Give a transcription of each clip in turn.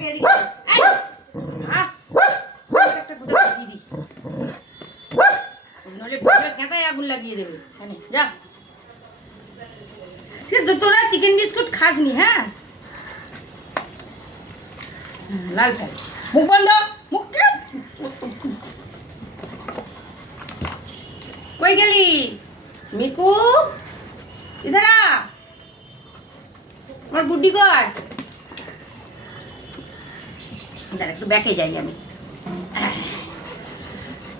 মেয়েটাকে এদিকে একটা গুঁড়ো দিয়ে দিই, নইলে খেতায় আগুন লাগিয়ে দেবে। যা, তোরা চিকেন বিস্কুট খাসনি? হ্যাঁ, লাল ফেল, মুখ বন্ধ, মুখ। কই গেলি মিকু? ইধার আ, আমার গুড্ডি কর। একটু ব্যাকে যাই আমি।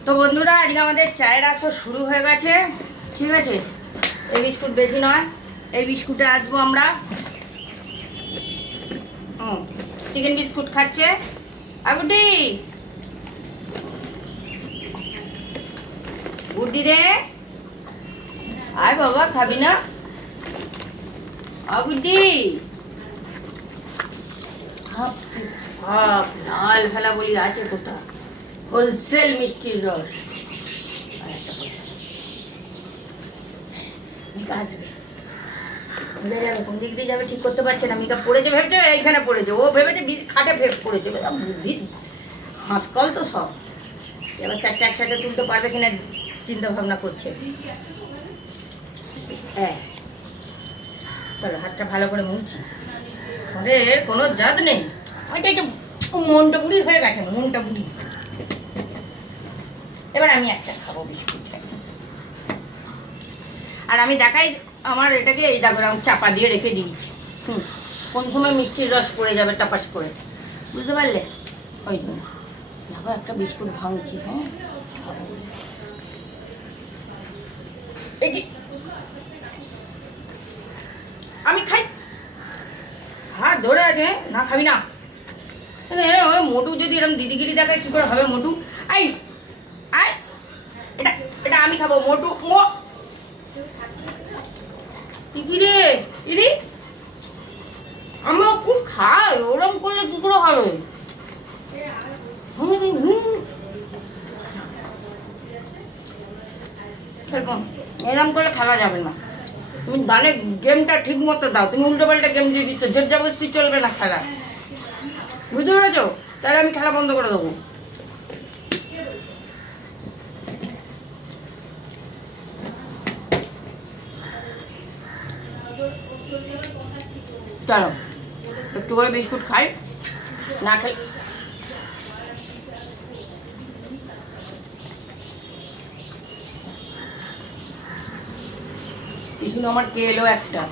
তো বন্ধুরা, আজকে আমাদের চায়ের আসর শুরু হয়ে গেছে। ঠিক আছে, এই বিস্কুট বেশি নয়, এই বিস্কুটে আসবো আমরা। চিকেন বিস্কুট খাচ্ছে গুড্ডি। গুড্ডি রে, আয় বাবা, খাবি না? গুড্ডি, লাল ফেলা বলি আছে কোথা? হোলসেল মিষ্টির রস। মিকা আসবে, যাবে কোন দিক দিয়ে যাবে ঠিক করতে পারছে না। মিকা পড়েছে, ভেবেছে এইখানে পড়েছে, ও ভেবেছে খাটে পড়েছে। বুদ্ধি হাঁসকল তো সব। এবার চারটে একসাথে তুলতে পারবে কিনা চিন্তা ভাবনা করছে। হ্যাঁ, চলো হাতটা ভালো করে মুছছি। ওদের কোনো জাত নেই। ওইটাই তো মনটা বুড়ি হয়ে গেছে, মনটা বুড়ি। এবার আমি একটা খাবো বিস্কুট। আর আমি দেখাই আমার এটাকে, এই দেখো চাপা দিয়ে রেখে দিয়েছি। কোন সময় মিষ্টির রস পড়ে যাবে টাপাস করে, বুঝতে পারলে? ওই জন্য দেখো একটা বিস্কুট ভাঙছি। হ্যাঁ, আমি খাই, হাত ধরে আছে, না খাবি না? ওই মোটু যদি এরকম দিদিগিরি দেখায় কি করে হবে? মোটু আই আয়, এটা এটা আমি খাবো। মোটু কি রে ইরি, আমরা খুব খাই, ওরম করলে কি করে হবে? খেলবো, এরম করলে খেলা যাবে না। তুমি গানে গেমটা ঠিক মতো দাও, তুমি উল্টো পাল্টা গেম দিয়ে দিচ্ছ, জোরজাবস্তি চলবে না খেলা, বুঝতে পেরেছো? তাহলে আমি খেলা বন্ধ করে দেবো। চলো একটু করে বিস্কুট খাই, না খাই পিছনে আমার কে এলো একটা,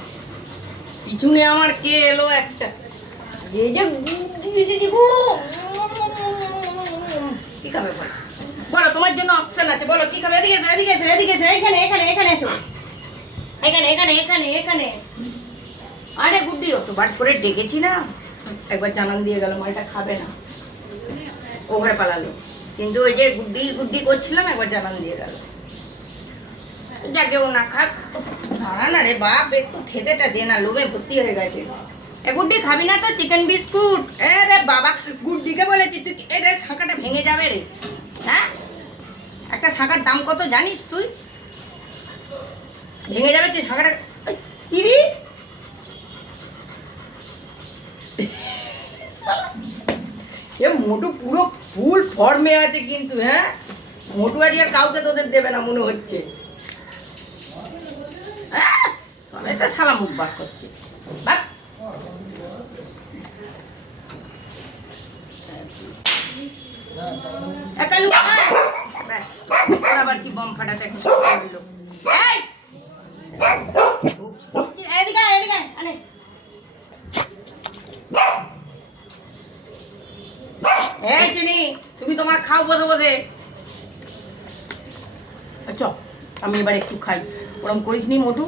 পিছনে আমার কে এলো একটা। এই যে কি খাবে বলো? বলো, তোমার জন্য অপশন আছে, বলো কি খাবে? এদিকে এসো, এদিকে এসো, এদিকে এসো, এখানে এখানে এখানে এসো, এখানে এখানে এখানে এখানে। আরে গুড্ডি, ও তো বাট করে ডেকেছি না, একবার জানান দিয়ে গেল মালটা খাবে না, ও ঘরে পালালো। কিন্তু ওই যে গুড্ডি গুড্ডি করছিলাম, একবার জানান দিয়ে গেল। যাকে ও না খাক, দাঁড়া না রে বাপ, একটু খেতেটা দে না, লোভে ভর্তি হয়ে গেছে। এ গুড্ডি খাবি না তো চিকেন বিস্কুট? এ রে বাবা, গুড্ডিকে বলেছি তুই, এটা শাঁখাটা ভেঙে যাবে রে। হ্যাঁ, একটা শাঁখার দাম কত জানিস তুই? ভেঙে যাবে তুই শাঁখাটা। ইরি, এ মোটু পুরো ফুল ফর্মে আছে কিন্তু। হ্যাঁ, মোটু আর কাউকে তোদের দেবে না মনে হচ্ছে। এটা সালা মুখ বার করছে। আবার কি বম ফাটাতে করলো? এদিকে এদিকে আনে, এই চিনি, তুমি তোমার খাও বসে বসে। আচ্ছা, আমি এবার একটু খাই। ওরম করিস নি মোটু।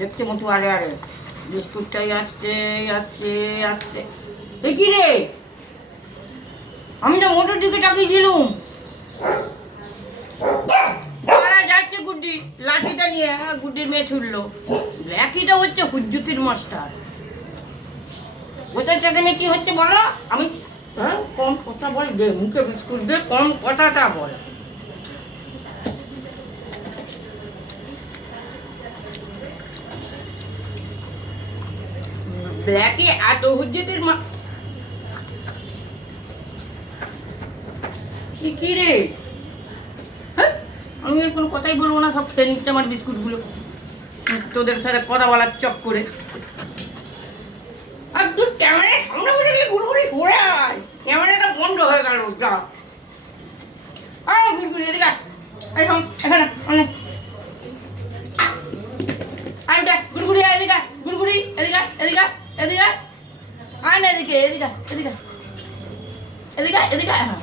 দেখছে মোটু, আরে আরে বিস্কুটটাই আসছে আসছে আসছে। তুই কি রে, আমি তো মোটুর দিকে তাকিয়েছিলুম। যাচ্ছে গুড্ডি লাঠিটা নিয়ে, গুড্ডির মেয়ে ছুটলো। লাঠিটা হচ্ছে হুজ্জুতির মাস্টার। ওটার সাথে কি হচ্ছে বলো? আমি কম কথা বল, দে মুখে বিস্কুট দে, কম কথাটা বল। ব্ল্যাকে এত হুজ্জতের মা কি রে? হ্যাঁ, আমি আর কোনো কথাই বলবো না, সব খেয়ে নিচ্ছে আমার বিস্কুটগুলো তোদের সাথে কথা বলার চক করে। আর তুই ক্যামেরা সামনে বসে ঘুরঘুরি ঘুরে আয়, ক্যামেরাটা বন্ধ হয়ে গেল। যা আয় ঘুরঘুরি এদিকে এখানে অনেক আইটা ঘুরঘুরি এদিকে, ঘুরঘুরি এদিকে এদিকে এদিকে আয় না, এদিকে এদিকে এদিকে এদিকে এদিকে। হ্যাঁ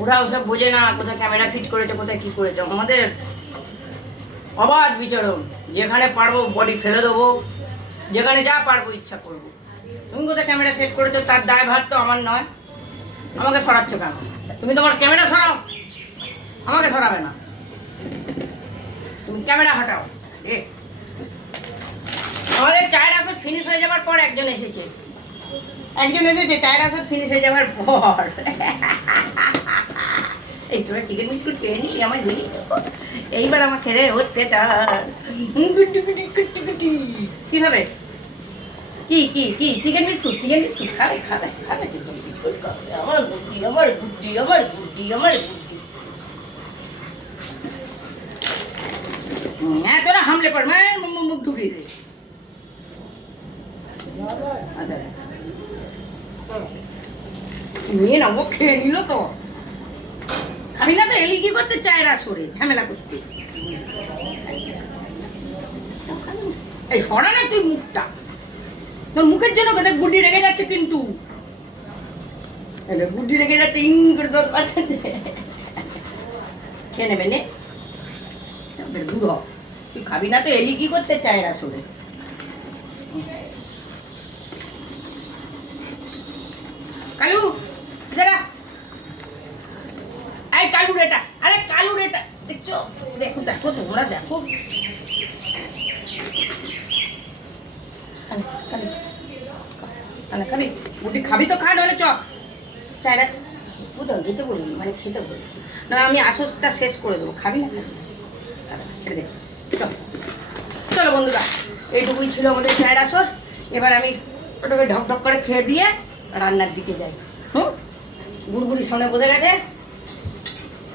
ওরা ওসব বোঝে না, কোথায় ক্যামেরা ফিট করেছে, কোথায় কি করেছে। আমাদের অবাধ বিচরণ, যেখানে পারবো বডি ফেলে দেবো, যেখানে যা পারবো ইচ্ছা করবো। তুমি কোথায় ক্যামেরা সেট করেছো তার দায়ভার তো আমার নয়। আমাকে সরাচ্ছ কেন? তুমি তোমার ক্যামেরা সরাও, আমাকে সরাবে না। তুমি ক্যামেরা হটাও। আমাদের চায়ের আসর ফিনিশ হয়ে যাবার পর একজন এসেছে চায়ের আসর ফিনিশ হয়ে যাবার পর। এই তোরা চিকেন বিস্কুট খেয়ে নি, আমায় দিলি এইবার আমার খেলে হচ্ছে কি হবে? কি কি কি চিকেন বিস্কুট খাবে খাবে খাবে চিকেন বিস্কুট খাবে। আমার গুটি আমার গুটি আমার গুটি আমার গুটি। হ্যাঁ তোরা হামলে পড়, মুখ ঢুকিয়ে দে। নিয়ে না, ও খেয়ে নিল তো। খাবি না তো এলি কি করতে? চায়রা সরে ঝামেলা করতে। এই সরা না তুই মুখটা, তোর মুখের জন্য কোথায় গুড্ডি রেগে যাচ্ছে, কিন্তু গুড্ডি রেগে যাচ্ছে ইং করে তোর খেয়ে নেবে নে, দূর হ। তুই খাবি না তো এলি কি করতে? চায়রা সরে। কালু দাঁড়া, এই কালু রেটা, আরে কালু রেটা দেখছো? দেখো দেখো তোমরা দেখো, খাবি গুটি খাবি তো খা, নইলে চ চায়রা বুঝো দিতে বলিনি, মানে খেতে বলছি না। আমি আসরটা শেষ করে দেবো, খাবি না? ছেড়ে দে, চলো বন্ধুরা, এইটুকুই ছিল আমাদের চায়ের আসর। এবার আমি ওটাকে ঢকঢক করে খেয়ে দিয়ে রান্নার দিকে যাই। গুড়গুড়ি সামনে বসে গেছে,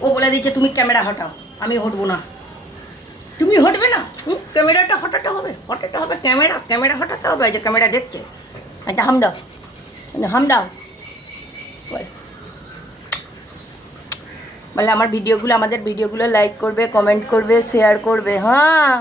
ও বলে দিচ্ছে তুমি ক্যামেরা হটাও। আমি হটবো না, তুমি হটবে না। ক্যামেরাটা হটাতে হবে, ক্যামেরা হটাতে হবে। যে ক্যামেরা দেখছে, আচ্ছা হাম দাও বলে আমাদের ভিডিওগুলো লাইক করবে, কমেন্ট করবে, শেয়ার করবে। হ্যাঁ